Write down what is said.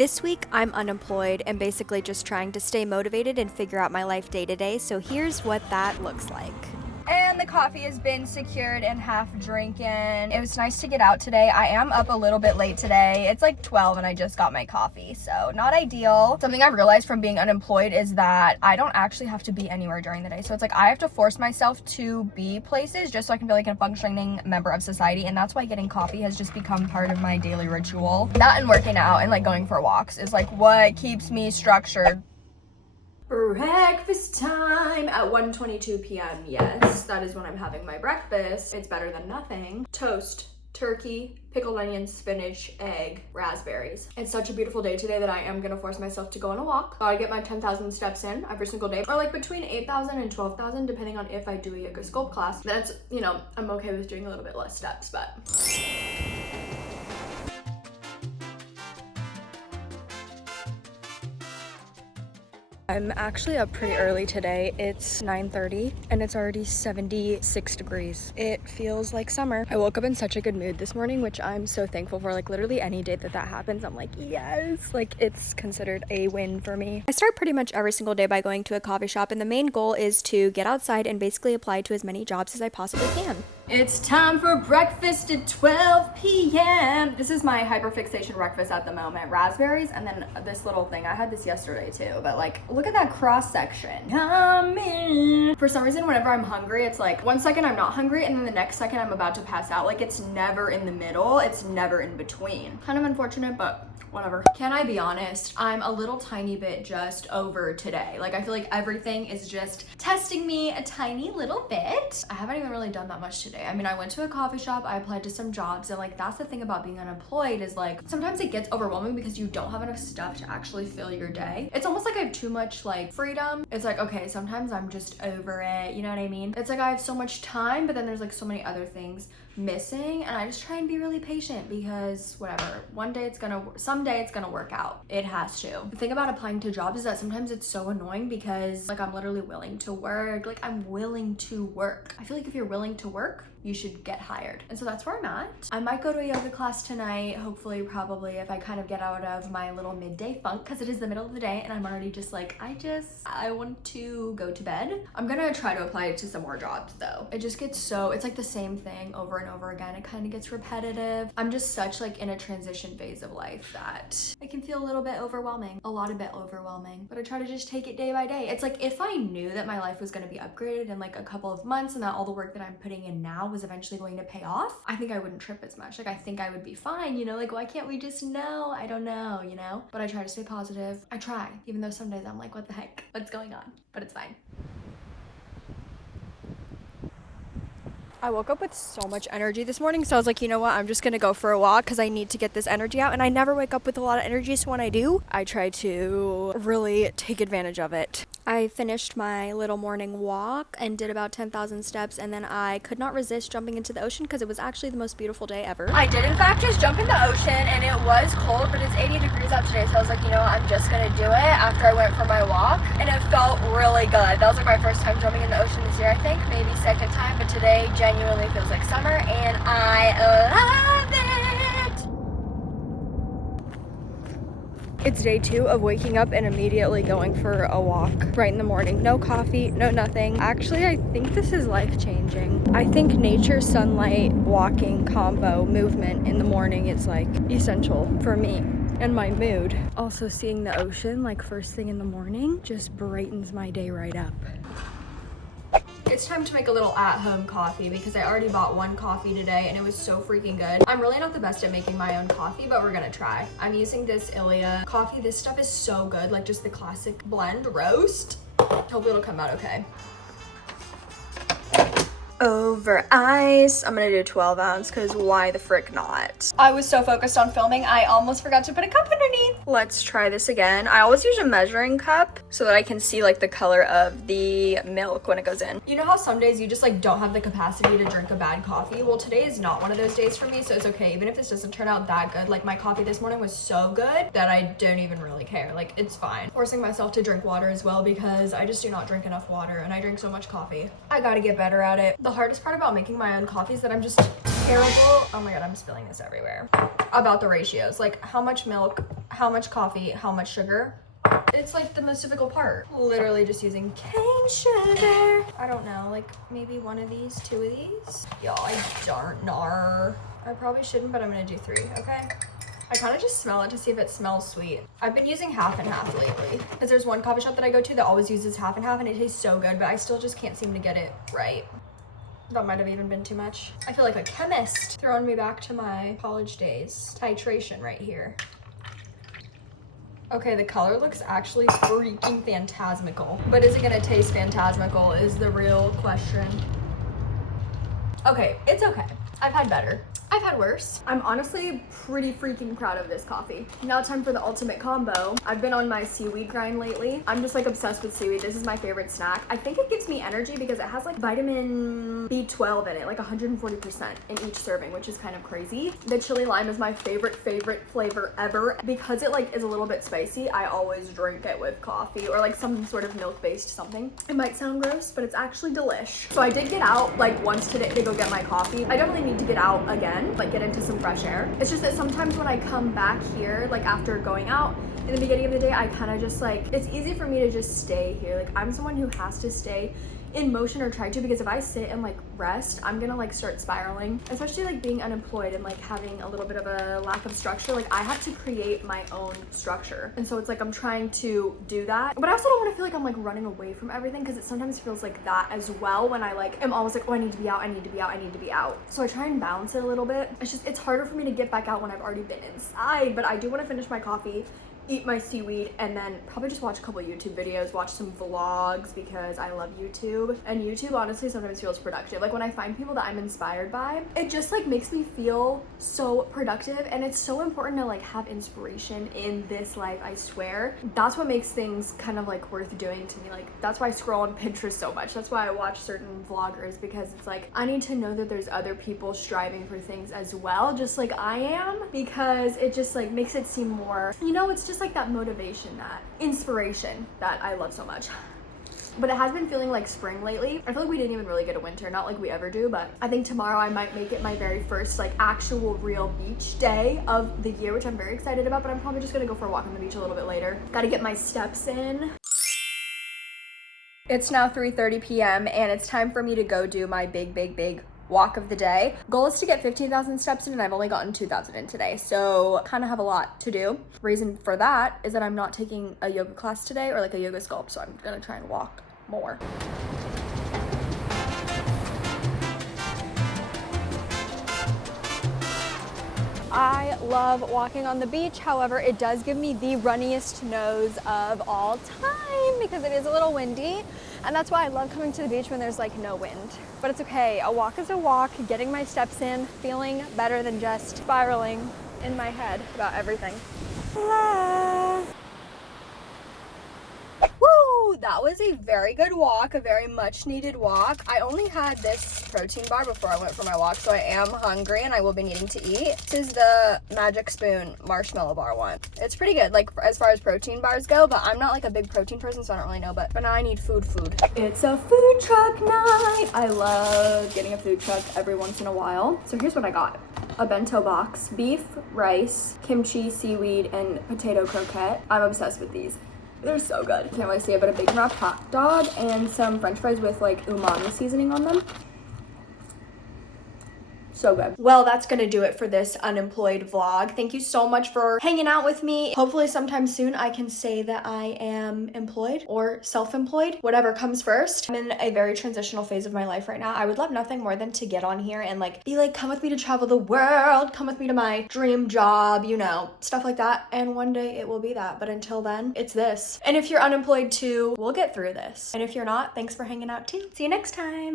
This week, I'm unemployed and basically just trying to stay motivated and figure out my life day to day, so here's what that looks like. And the coffee has been secured and half drinking. It was nice to get out today. I am up a little bit late today. It's like 12 and I just got my coffee, so not ideal. Something I've realized from being unemployed is that I don't actually have to be anywhere during the day. So it's like I have to force myself to be places just so I can feel like a functioning member of society, and that's why getting coffee has just become part of my daily ritual. That and working out and like going for walks is like what keeps me structured. Breakfast time at 1:22 p.m. Yes, that is when I'm having my breakfast. It's better than nothing. Toast, turkey, pickled onions, spinach, egg, raspberries. It's such a beautiful day today that I am gonna force myself to go on a walk. Gotta get my 10,000 steps in every single day, or like between 8,000 and 12,000 depending on if I do a yoga sculpt class. That's, you know, I'm okay with doing a little bit less steps, but I'm actually up pretty early today. It's 9:30 and it's already 76 degrees. It feels like summer. I woke up in such a good mood this morning, which I'm so thankful for. Like literally any day that happens, I'm like, yes, like it's considered a win for me. I start pretty much every single day by going to a coffee shop, and the main goal is to get outside and basically apply to as many jobs as I possibly can. It's time for breakfast at 12 p.m. This is my hyperfixation breakfast at the moment. Raspberries and then this little thing. I had this yesterday too, but like, look at that cross section. Yummy. For some reason, whenever I'm hungry, it's like 1 second I'm not hungry and then the next second I'm about to pass out. Like it's never in the middle. It's never in between. Kind of unfortunate, but whatever. Can I be honest? I'm a little tiny bit just over today. Like I feel like everything is just testing me a tiny little bit. I haven't even really done that much today. I mean, I went to a coffee shop, I applied to some jobs, and like that's the thing about being unemployed is like sometimes it gets overwhelming because you don't have enough stuff to actually fill your day. It's almost like I have too much like freedom. It's like, okay, sometimes I'm just over it, you know what I mean? It's like I have so much time, but then there's like so many other things missing, and I just try and be really patient because whatever, someday it's gonna work out. It has to. The thing about applying to jobs is that sometimes it's so annoying because like I'm literally willing to work. Like I'm willing to work. I feel like if you're willing to work, you should get hired. And so that's where I'm at. I might go to a yoga class tonight, hopefully, probably, if I kind of get out of my little midday funk, because it is the middle of the day and I'm already just like, I want to go to bed. I'm gonna try to apply to some more jobs though. It just gets it's like the same thing over and over again. It kind of gets repetitive. I'm just such like in a transition phase of life that it can feel a little bit overwhelming, a lot of bit overwhelming, but I try to just take it day by day. It's like if I knew that my life was gonna be upgraded in like a couple of months and that all the work that I'm putting in now was eventually going to pay off, I think I wouldn't trip as much. Like I think I would be fine, you know, like why can't we just know? I don't know, you know? But I try to stay positive. I try, even though some days I'm like, what the heck? What's going on? But it's fine. I woke up with so much energy this morning, so I was like, you know what, I'm just gonna go for a walk because I need to get this energy out, and I never wake up with a lot of energy, so when I do, I try to really take advantage of it. I finished my little morning walk and did about 10,000 steps, and then I could not resist jumping into the ocean because it was actually the most beautiful day ever. I did in fact just jump in the ocean, and it was cold, but it's 80 degrees out today, so I was like, you know what, I'm just gonna do it after I went for my walk, and it felt really good. That was like my first time jumping in the ocean this year, I think, maybe second time, but today genuinely feels like summer and I love it. It's day 2 of waking up and immediately going for a walk right in the morning. No coffee, no nothing. Actually, I think this is life-changing. I think nature, sunlight, walking combo movement in the morning is like essential for me and my mood. Also seeing the ocean like first thing in the morning just brightens my day right up. It's time to make a little at-home coffee because I already bought one coffee today and it was so freaking good. I'm really not the best at making my own coffee, but we're gonna try. I'm using this Ilia coffee. This stuff is so good, like just the classic blend roast. Hopefully it'll come out okay. Over ice. I'm gonna do 12 ounce because why the frick not? I was so focused on filming, I almost forgot to put a cup underneath. Let's try this again. I always use a measuring cup so that I can see like the color of the milk when it goes in. You know how some days you just like don't have the capacity to drink a bad coffee? Well, today is not one of those days for me, so it's okay. Even if this doesn't turn out that good, like my coffee this morning was so good that I don't even really care. Like it's fine. Forcing myself to drink water as well because I just do not drink enough water and I drink so much coffee. I gotta get better at it. The hardest part about making my own coffee is that I'm just terrible. Oh my God, I'm spilling this everywhere. About the ratios, like how much milk, how much coffee, how much sugar. It's like the most difficult part. Literally just using cane sugar. I don't know, like maybe one of these, two of these. Y'all, I don't know. I probably shouldn't, but I'm gonna do 3, okay? I kind of just smell it to see if it smells sweet. I've been using half and half lately because there's one coffee shop that I go to that always uses half and half and it tastes so good, but I still just can't seem to get it right. That might have even been too much. I feel like a chemist, throwing me back to my college days. Titration right here. Okay, the color looks actually freaking phantasmical. But is it gonna taste phantasmical is the real question. Okay, it's okay. I've had better. I've had worse. I'm honestly pretty freaking proud of this coffee. Now time for the ultimate combo. I've been on my seaweed grind lately. I'm just like obsessed with seaweed. This is my favorite snack. I think it gives me energy because it has like vitamin B12 in it, like 140% in each serving, which is kind of crazy. The chili lime is my favorite flavor ever. Because it like is a little bit spicy, I always drink it with coffee or like some sort of milk-based something. It might sound gross, but it's actually delish. So I did get out like once today to go get my coffee. I don't really need to get out again, like get into some fresh air. It's just that sometimes when I come back here, like after going out in the beginning of the day, I kind of just like, it's easy for me to just stay here. Like I'm someone who has to stay in motion or try to, because if I sit and like rest, I'm gonna like start spiraling, especially like being unemployed and like having a little bit of a lack of structure. Like I have to create my own structure, and so it's like I'm trying to do that, but I also don't want to feel like I'm like running away from everything, because it sometimes feels like that as well when I like am always like, oh, I need to be out, I need to be out, I need to be out. So I try and balance it a little bit. It's harder for me to get back out when I've already been inside, but I do want to finish my coffee, eat my seaweed, and then probably just watch a couple YouTube videos, watch some vlogs, because I love YouTube. And YouTube honestly sometimes feels productive. Like when I find people that I'm inspired by, it just like makes me feel so productive, and it's so important to like have inspiration in this life, I swear. That's what makes things kind of like worth doing to me. Like that's why I scroll on Pinterest so much. That's why I watch certain vloggers, because it's like I need to know that there's other people striving for things as well, just like I am, because it just like makes it seem more, you know, it's just like that motivation, that inspiration that I love so much. But it has been feeling like spring lately. I feel like we didn't even really get a winter, not like we ever do, but I think tomorrow I might make it my very first like actual real beach day of the year, which I'm very excited about, but I'm probably just gonna go for a walk on the beach a little bit later. Gotta get my steps in. It's now 3:30 p.m. and it's time for me to go do my big walk of the day. Goal is to get 15,000 steps in, and I've only gotten 2,000 in today, so kind of have a lot to do. Reason for that is that I'm not taking a yoga class today, or like a yoga sculpt, so I'm gonna try and walk more. I love walking on the beach. However, it does give me the runniest nose of all time because it is a little windy, and that's why I love coming to the beach when there's like no wind. But it's okay, a walk is a walk, getting my steps in, feeling better than just spiraling in my head about everything. Woo! That was a very good walk, a very much needed walk. I only had this protein bar before I went for my walk, so I am hungry and I will be needing to eat. This is the Magic Spoon marshmallow bar one. It's pretty good, like as far as protein bars go, but I'm not like a big protein person, so I don't really know, but now I need food. It's a food truck night. I love getting a food truck every once in a while. So here's what I got. A bento box, beef, rice, kimchi, seaweed, and potato croquette. I'm obsessed with these. They're so good. Can't really see it, but a bacon wrapped hot dog and some french fries with like umami seasoning on them. So good. Well, that's gonna do it for this unemployed vlog. Thank you so much for hanging out with me. Hopefully sometime soon I can say that I am employed or self-employed, whatever comes first. I'm in a very transitional phase of my life right now. I would love nothing more than to get on here and like be like, come with me to travel the world, come with me to my dream job, you know, stuff like that. And one day it will be that, but until then, it's this. And if you're unemployed too, we'll get through this. And if you're not, thanks for hanging out too. See you next time.